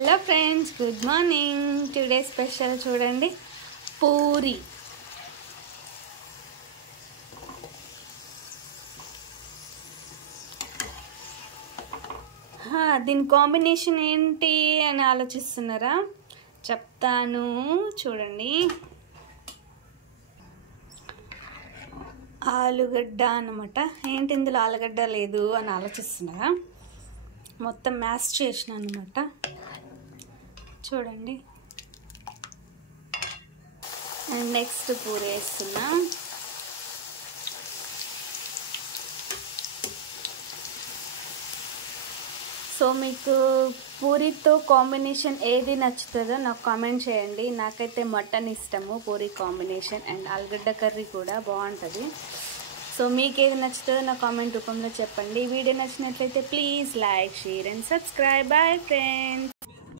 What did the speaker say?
Hello friends, good morning. Today special చూడండి, పూరి. దీని combination ఏంటి అని ఆలోచిస్తున్నారా? చెప్తాను చూడండి. ఆలుగడ్డ అన్నమాట. ఏంటి ఇందులో ఆలుగడ్డ లేదు అని ఆలోచిస్తున్నారా? మొత్తం మ్యాష్ చేసిన అన్నమాట. చూడండి. అండ్ నెక్స్ట్ పూరి వేస్తున్నా. సో మీకు పూరితో కాంబినేషన్ ఏది నచ్చుతుందో నాకు కామెంట్ చేయండి. నాకైతే మటన్ ఇష్టము, పూరి కాంబినేషన్, అండ్ ఆలుగడ్డ కర్రీ కూడా బాగుంటుంది. సో మీకు ఏది నచ్చుతుందో నా కామెంట్ రూపంలో చెప్పండి. వీడియో నచ్చినట్లయితే please like, share and subscribe. Bye friends.